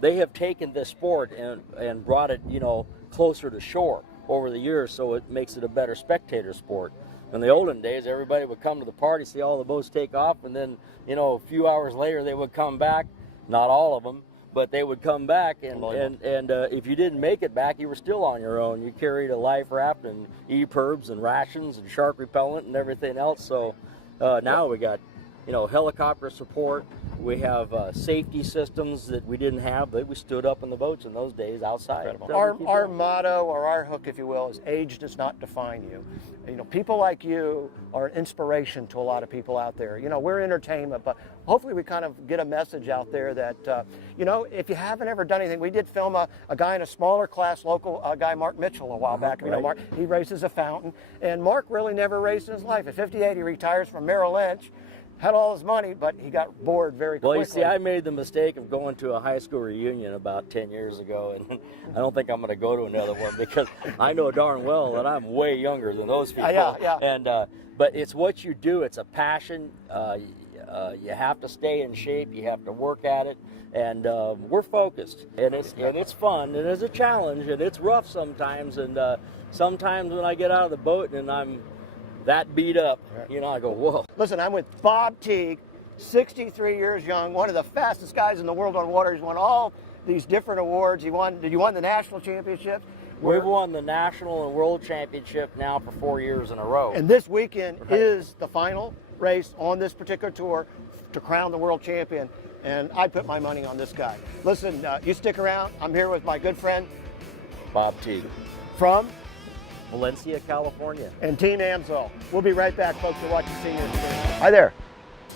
they have taken this sport and brought it, you know, closer to shore over the years, so it makes it a better spectator sport. In the olden days, everybody would come to the party, see all the boats take off, and then, you know, a few hours later they would come back. Not all of them, but they would come back, and if you didn't make it back, you were still on your own. You carried a life raft and EPIRBs and rations and shark repellent and everything else. So now we got, you know, helicopter support. We have safety systems that we didn't have, but we stood up in the boats in those days outside. Our motto, or our hook, if you will, is age does not define you. You know, people like you are an inspiration to a lot of people out there. You know, we're entertainment, but hopefully we kind of get a message out there that, you know, if you haven't ever done anything, we did film a guy in a smaller class, local guy, Mark Mitchell, a while back. You know, Mark, he races a fountain, and Mark really never raced in his life. At 58, he retires from Merrill Lynch. Had all his money, but he got bored very quickly. Well, you see, I made the mistake of going to a high school reunion about 10 years ago, and I don't think I'm going to go to another one because I know darn well that I'm way younger than those people. Yeah. And but it's what you do. It's a passion. You have to stay in shape. You have to work at it, and we're focused. And it's fun, and it's a challenge, and it's rough sometimes. And sometimes when I get out of the boat and I'm that beat up, you know, I go, whoa. Listen, I'm with Bob Teague, 63 years young, one of the fastest guys in the world on water. He's won all these different awards. You won the national championships? We've won the national and world championship now for 4 years in a row. And this weekend is the final race on this particular tour to crown the world champion. And I'd put my money on this guy. Listen, you stick around. I'm here with my good friend, Bob Teague. From? Valencia, California. And Team Amsoil. We'll be right back, folks. You're watching Senior Experience. Hi there.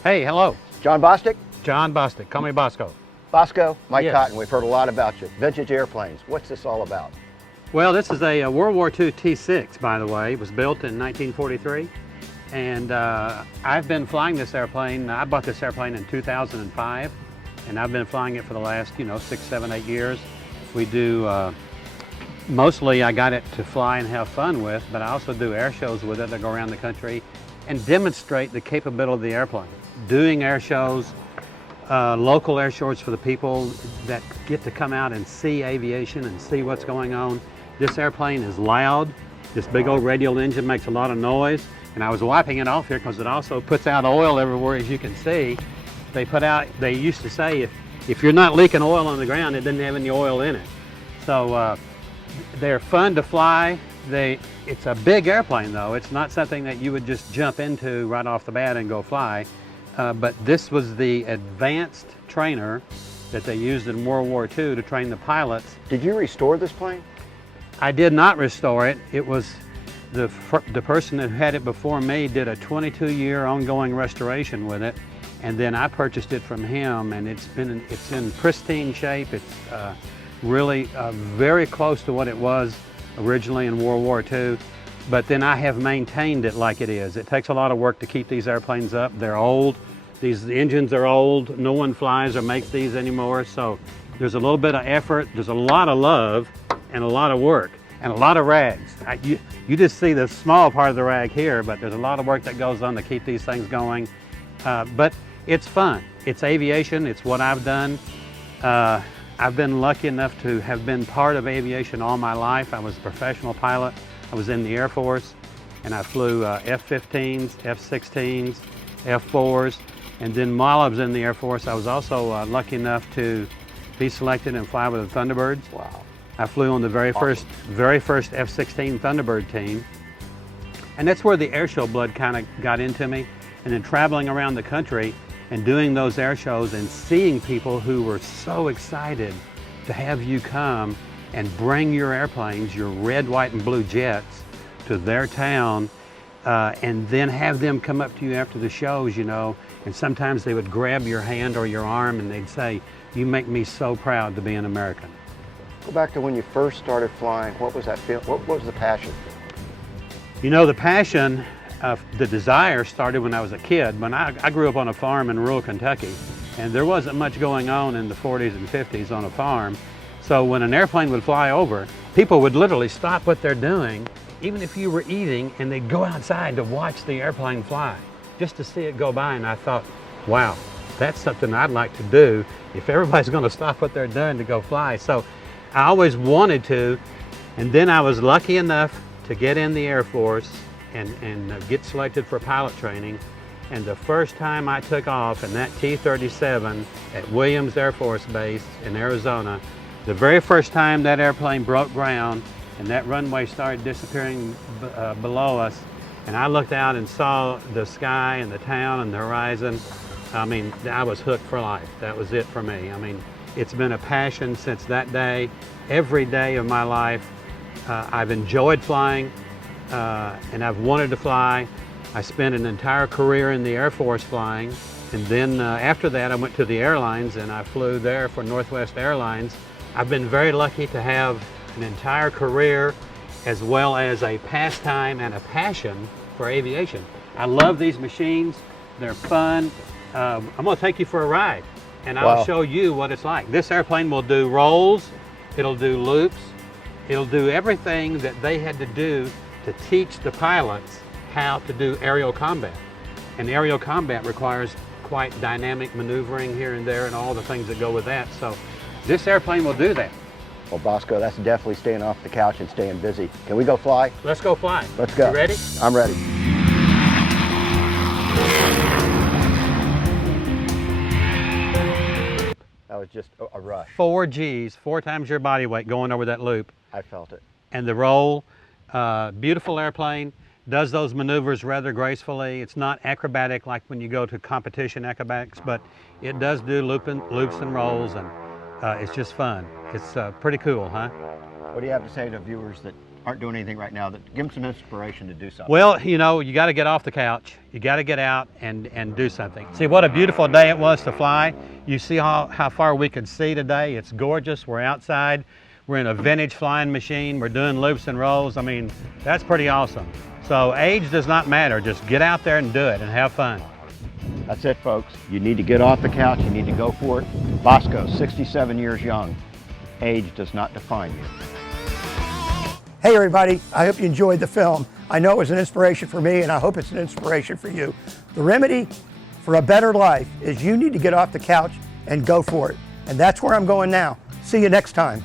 Hey, hello. John Bostic? John Bostic. Call me Bosco. Bosco, Mike Yes. Cotton. We've heard a lot about you. Vintage airplanes. What's this all about? Well, this is a World War II T6, by the way. It was built in 1943. And I've been flying this airplane. I bought this airplane in 2005. And I've been flying it for the last, 6, 7, 8 years. We do... Mostly I got it to fly and have fun with, but I also do air shows with it that go around the country and demonstrate the capability of the airplane. Doing air shows, local air shows for the people that get to come out and see aviation and see what's going on. This airplane is loud. This big old radial engine makes a lot of noise. And I was wiping it off here because it also puts out oil everywhere, as you can see. They used to say if you're not leaking oil on the ground, it doesn't have any oil in it. So they're fun to fly. It's a big airplane though. It's not something that you would just jump into right off the bat and go fly. But this was the advanced trainer that they used in World War II to train the pilots. Did you restore this plane? I did not restore it. It was the person that had it before me did a 22-year ongoing restoration with it, and then I purchased it from him, and it's in pristine shape. It's really very close to what it was originally in World War II, but then I have maintained it like it is. It takes a lot of work to keep these airplanes up. They're old. These engines are old. No one flies or makes these anymore, so there's a little bit of effort. There's a lot of love and a lot of work and a lot of rags. You just see the small part of the rag here, but there's a lot of work that goes on to keep these things going. But it's fun. It's aviation. It's what I've done. I've been lucky enough to have been part of aviation all my life. I was a professional pilot. I was in the Air Force, and I flew F-15s, F-16s, F-4s, and then while I was in the Air Force, I was also lucky enough to be selected and fly with the Thunderbirds. Wow. I flew on the very first F-16 Thunderbird team, and that's where the air show blood kind of got into me. And then traveling around the country and doing those air shows and seeing people who were so excited to have you come and bring your airplanes, your red, white, and blue jets, to their town, and then have them come up to you after the shows, you know, and sometimes they would grab your hand or your arm and they'd say, "You make me so proud to be an American." Go back to when you first started flying. What was that feel? What was the passion? You know, the passion, the desire started when I was a kid. When I grew up on a farm in rural Kentucky, and there wasn't much going on in the 40s and 50s on a farm. So when an airplane would fly over, people would literally stop what they're doing, even if you were eating, and they'd go outside to watch the airplane fly, just to see it go by. And I thought, wow, that's something I'd like to do if everybody's going to stop what they're doing to go fly. So I always wanted to, and then I was lucky enough to get in the Air Force and get selected for pilot training. And the first time I took off in that T-37 at Williams Air Force Base in Arizona, the very first time that airplane broke ground and that runway started disappearing below us, and I looked out and saw the sky and the town and the horizon, I mean, I was hooked for life. That was it for me. I mean, it's been a passion since that day. Every day of my life, I've enjoyed flying, and I've wanted to fly. I spent an entire career in the Air Force flying, and then after that I went to the airlines and I flew there for Northwest Airlines. I've been very lucky to have an entire career as well as a pastime and a passion for aviation. I love these machines. They're fun. I'm going to take you for a ride, and I'll show you what it's like. This airplane will do rolls, it'll do loops, it'll do everything that they had to do to teach the pilots how to do aerial combat. And aerial combat requires quite dynamic maneuvering here and there and all the things that go with that. So this airplane will do that. Well, Bosco, that's definitely staying off the couch and staying busy. Can we go fly? Let's go fly. Let's go. You ready? I'm ready. That was just a rush. 4 Gs, 4 times your body weight going over that loop. I felt it. And the roll, beautiful airplane, does those maneuvers rather gracefully. It's not acrobatic like when you go to competition acrobatics, but it does do loops and rolls, and it's just fun. It's pretty cool, huh? What do you have to say to viewers that aren't doing anything right now, that give them some inspiration to do something? Well, you know, you got to get off the couch. You got to get out and do something. See what a beautiful day it was to fly. You see how far we could see today. It's gorgeous. We're outside. We're in a vintage flying machine. We're doing loops and rolls. I mean, that's pretty awesome. So age does not matter. Just get out there and do it and have fun. That's it, folks. You need to get off the couch. You need to go for it. Bosco, 67 years young. Age does not define you. Hey everybody, I hope you enjoyed the film. I know it was an inspiration for me, and I hope it's an inspiration for you. The remedy for a better life is you need to get off the couch and go for it. And that's where I'm going now. See you next time.